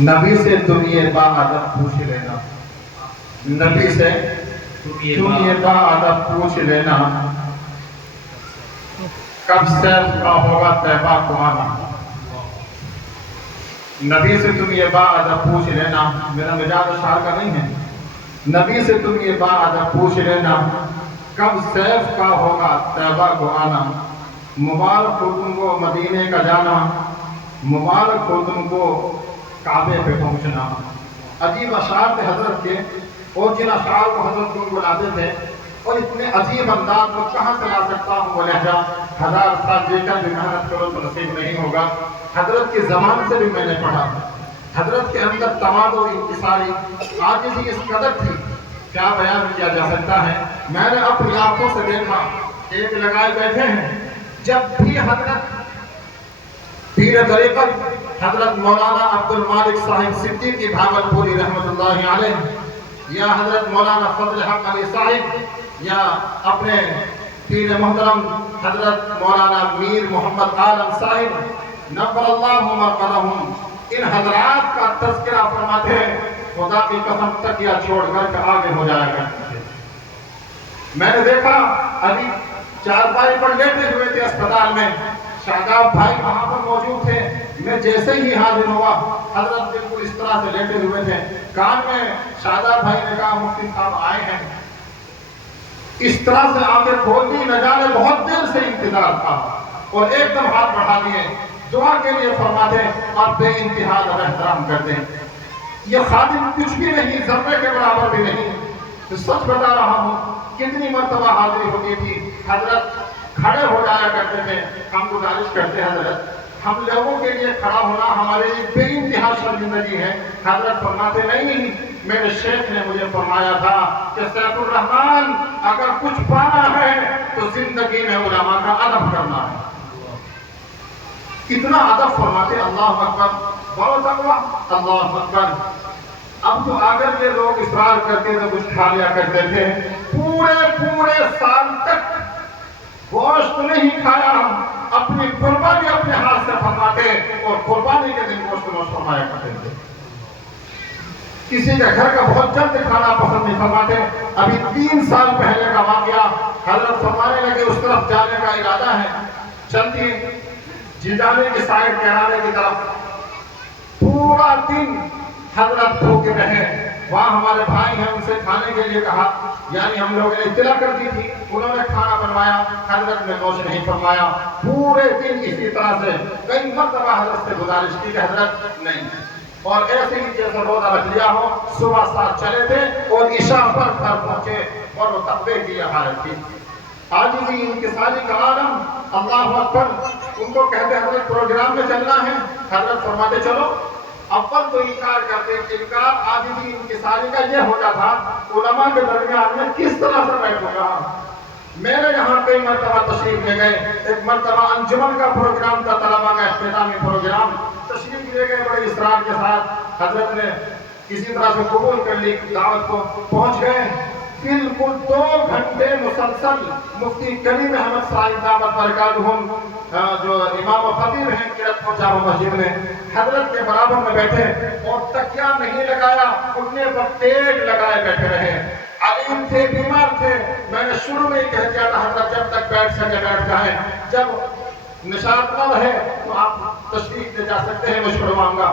नबी से तुम ये बाअदब पूछ लेना, नबी से तुम ये बाअदब पूछ लेना, कब सैफ का होगा तैबा को आना। नबी से तुम ये बाअदब पूछ लेना, मेरा मिजाज शार का नहीं है। नबी से तुम ये बाअदब पूछ लेना, कब सैफ का होगा तैबा को आना। मुबारक हो तुमको मदीने का जाना, मुबारक हो तुमको काबे पे पहुंचना। अजीब अशार थे हजरत के, और जिन अशार को हजरत को बुलाते थे, और इतने अजीब अंदाज को कहाँ से ला सकता हूँ वो लहजा। 1000 साल लेकर भी मेहनत करो तो नसीब नहीं होगा। हजरत के ज़मान से भी मैंने पढ़ा, हजरत के अंदर तवाज़ु इंकिसारी आजिज़ी इस कदर थी, क्या बयान किया जा सकता है। मैंने अपनी आंखों से देखा, एक लगाए बैठे हैं। जब भी हजरत पीर तरीक़त हजरत मौलाना अब्दुल मालिक साहिब सिद्दीकी भागलपुरी रहमतुल्लाहि अलैह, या हजरत मौलाना फजल हक अली साहिब, या अपने पीर मोहतरम हजरत मौलाना मीर मोहम्मद आलम साहिब नव्वरल्लाहु मरक़दहुम, इन हजरात का तज़किरा फरमाते हैं, खुदा की कसम तकिया छोड़कर के आगे हो जाया करते थे। मैंने देखा अभी चारपाई पर लेटे हुए थे अस्पताल में, शादाब भाई वहां पर मौजूद थे। मैं जैसे ही हाजिर हुआ, हजरत बिल्कुल इस तरह से लेटे हुए थे। कान में शादाब भाई ने कहा मुफ्ती साहब आए हैं। इस तरह से आंखें खोल दी, न जाने बहुत देर से इंतजार था, और एकदम हाथ बढ़ा दिए, दुआ के लिए फरमाते और बेइंतहा एहतराम करते हैं। ये खादिम कुछ भी नहीं, ज़र्रे के बराबर भी नहीं। तो सच बता रहा हूँ, कितनी मर्तबा हाजिरी होती थी, हजरत खड़े हो जाया करते थे। हम गुजारिश करते हैं हजरत, हम लोगों के लिए खड़ा होना हमारे लिए बेइंतहा शर्मिंदगी है। हजरत फरमाते नहीं, मेरे शेख ने मुझे फरमाया था कि सैफुर रहमान अगर कुछ पाना है तो जिंदगी में उलमा का अदब करना है। कितना अदब फरमाते, अल्लाह अकबर, बड़ो तकवा, अल्लाह अकबर। अब तो आकर के लोग इसरार करके तो कुछ खा लिया करते थे, पूरे साल तक गोश्त नहीं खाया, अपनी कुर्बानी अपने हाथ से फरमाते, और कुर्बानी के दिन गोश्त नोश फरमाया करते थे। किसी के घर का बहुत जल्द खाना पसंद नहीं फरमाते। अभी 3 साल पहले का वाकया, हजरत फरमाने लगे उस तरफ जाने का इरादा है, चलती जिजाने की साइड किनारे की तरफ। पूरा दिन हजरत भूखे रहे। वहाँ हमारे भाई हैं, उनसे खाने के लिए कहा, यानी हम लोगों ने इत्तला कर दी थी, उन्होंने खाना बनवाया, हजरत ने नोश नहीं फरमाया। पूरे दिन इसी तरह से कई मरतबा हजरत से गुजारिश की कि हजरत नहीं, और ऐसे ही जैसे रोजा रख लिया हो। सुबह 7 चले थे और इशा पर घर पहुंचे, और वो तकबे की हालत थी। आजिज़ी इंकिसारी का आलम, अल्लाहु अकबर। उनको कहते हजरत प्रोग्राम में चलना है, हजरत फरमाते चलो। अव्वल तो इनकार करते, इनकार आजिज़ी इंकिसारी का ये होता था, उलमा के दरमियान में किस तरह से बैठूंगा। मेरे यहाँ कई मरतबा तशरीफ ले गए। एक मरतबा अंजुमन का प्रोग्राम था, तलबा का इख्तितामी प्रोग्राम, तशरीफ ले गए बड़े इसरार के साथ। हजरत ने किसी तरह से कबूल कर ली दावत को, पहुंच गए। बिल्कुल 2 घंटे मुसलसल मुफ्ती करीम अहमद साहिब दामत बरकातुहुम, जो इमाम व खतीब हैं किरतपुर जामा मस्जिद में, हजरत के बराबर में बैठे, और तकिया नहीं लगाया, उठने पर टेक लगाए बैठे रहे। अलीम थे, बीमार थे। मैंने शुरू में ही कह दिया था हजरत जब तक बैठ सके बैठ जाए, जब निशात न रहे तो आप तशरीफ ले जा सकते हैं, मैं छुड़वाऊंगा।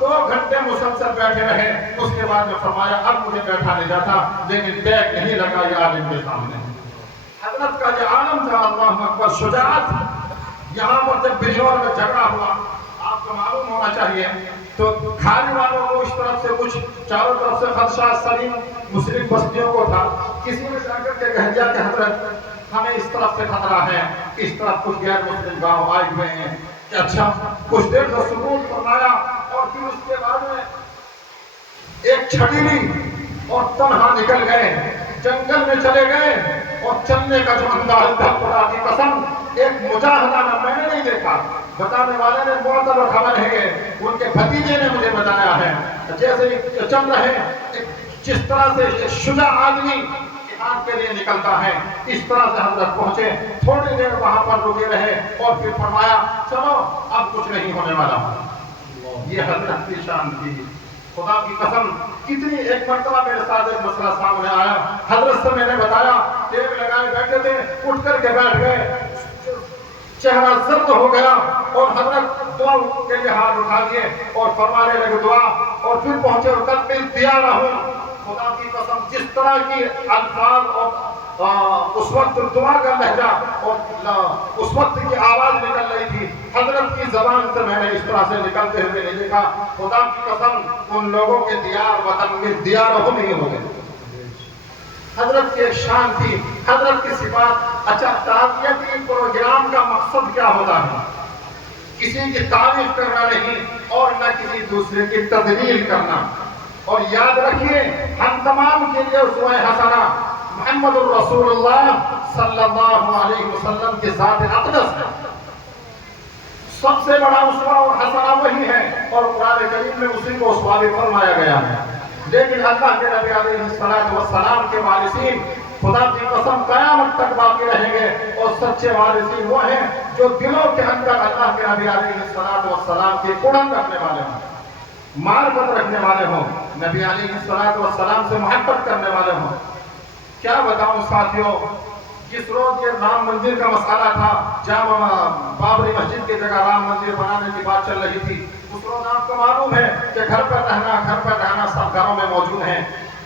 2 घंटे मुसलसल बैठे रहे। उसके बाद में फरमाया अब मुझे बैठा नहीं जाता, लेकिन टैग नहीं लगा ये आलिम के सामने। हजरत का जो आलम था, अल्लाह अकबर, शुजाअत। यहाँ पर जब बिजौर में झगड़ा हुआ, आपको मालूम होना चाहिए, तो खाली वालों को इस तरफ से कुछ, चारों तरफ से खदशा सलीम मुस्लिम बस्तियों को था। किसी ने जाकर के कह दिया कि हजरत हमें इस तरफ से खतरा है, इस तरफ कुछ गैर मुस्लिम गांव आए हुए हैं। कि अच्छा, कुछ देर से सुकून फरमाया, और फिर उसके बाद में एक छड़ी ली और तन्हा निकल गए, जंगल में चले गए। और चलने का जो अंदाज था, खुदा की कसम, एक मुजाहिदा मैंने नहीं देखा। बताने वाले ने मुअतबर खबर है, उनके भतीजे ने मुझे बताया है। जैसे ही चल रहे, जिस तरह से एक शुजा आदमी के लिए निकलता है, इस तरह से हम तक पहुंचे। थोड़ी देर वहां पर रुके रहे, और फिर फरमाया चलो अब कुछ नहीं होने वाला। یہ حضرت کی شان تھی. خدا کی قسم کتنی ایک مرتبہ میرے ساتھ ایک مسئلہ سامنے آیا. حضرت سے میں نے بتایا, ٹیپ لگائے بیٹھے تھے, اٹھ کر کے بیٹھ گئے, چہرہ زرد ہو گیا, اور حضرت دعا کے لیے ہاتھ اٹھا دیے اور فرمانے لگے دعا, اور پھر پہنچے اور کل میں دیا رہوں. خدا کی قسم جس طرح کی الفاظ اور اس وقت دعا کا لہجہ اور اس وقت کی آواز نکل رہی تھی, حضرت کی زبان سے میں نے اس طرح سے نکلتے ہوئے نہیں دیکھا. خدا کی قسم ان لوگوں کے دیار وطن میں دیارہم نہیں ہو گئے. حضرت کی شان تھی, حضرت کی صفات. اچھا, تعزیتی پروگرام کا مقصد کیا ہوتا ہے؟ کسی کی تعریف کرنا نہیں اور نہ کسی دوسرے کی تذلیل کرنا. اور یاد رکھیے, ہم تمام کے لیے اسوہ حسنہ محمد الرسول اللہ صلی اللہ علیہ وسلم کی ذات اقدس ہے. سب سے بڑا اسوہ اور حسنہ وہی ہے, اور قرآن کریم میں اسی کو اسوہ بھی فرمایا گیا ہے. لیکن اللہ کے نبی علیہ السلام کے وارثین خدا کی قسم قیامت تک باقی رہیں گے, اور سچے وارثین وہ ہیں جو دلوں کے اندر اللہ کے نبی علیہ السلام کی قرآن رکھنے والے ہوں, معرفت رکھنے والے ہوں, نبی علیہ السلام سے محبت کرنے والے ہوں. کیا بتاؤں ساتھیوں, جس روز یہ رام مندر کا مسئلہ تھا, جامع بابری مسجد کی جگہ رام مندر بنانے کی بات چل رہی تھی, اس روز آپ کو معلوم ہے کہ گھر پر رہنا سب گھروں میں موجود ہیں.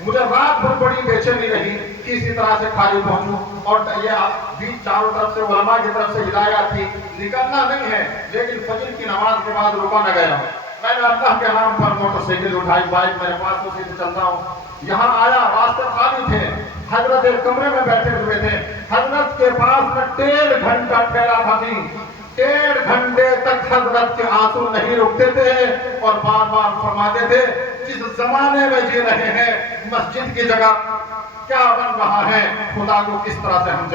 مجھے رات بھر بڑی بے چینی رہی کہ اسی طرح سے خالی پہنچوں, اور یہ بیچ چاروں طرف سے علماء کی طرف سے ہدایات تھی نکلنا نہیں ہے, لیکن فجر کی نماز کے بعد رکا نہ گیا. میں نے اللہ کے نام پر موٹر سائیکل اٹھائی, بائک میرے پاس, اسی سے چلتا ہوں. یہاں آیا, راستے خالی تھے, حضرت ایک کمرے میں بیٹھے ہوئے تھے. حضرت کے پاس میں 1.5 گھنٹہ ٹھہرا تھا. 1.5 گھنٹے تک حضرت کے آنسو نہیں رکتے تھے, اور بار بار فرماتے تھے جس زمانے میں جی رہے ہیں مسجد کی جگہ کیا بن رہا ہے, خدا کو کس طرح سے ہم جواب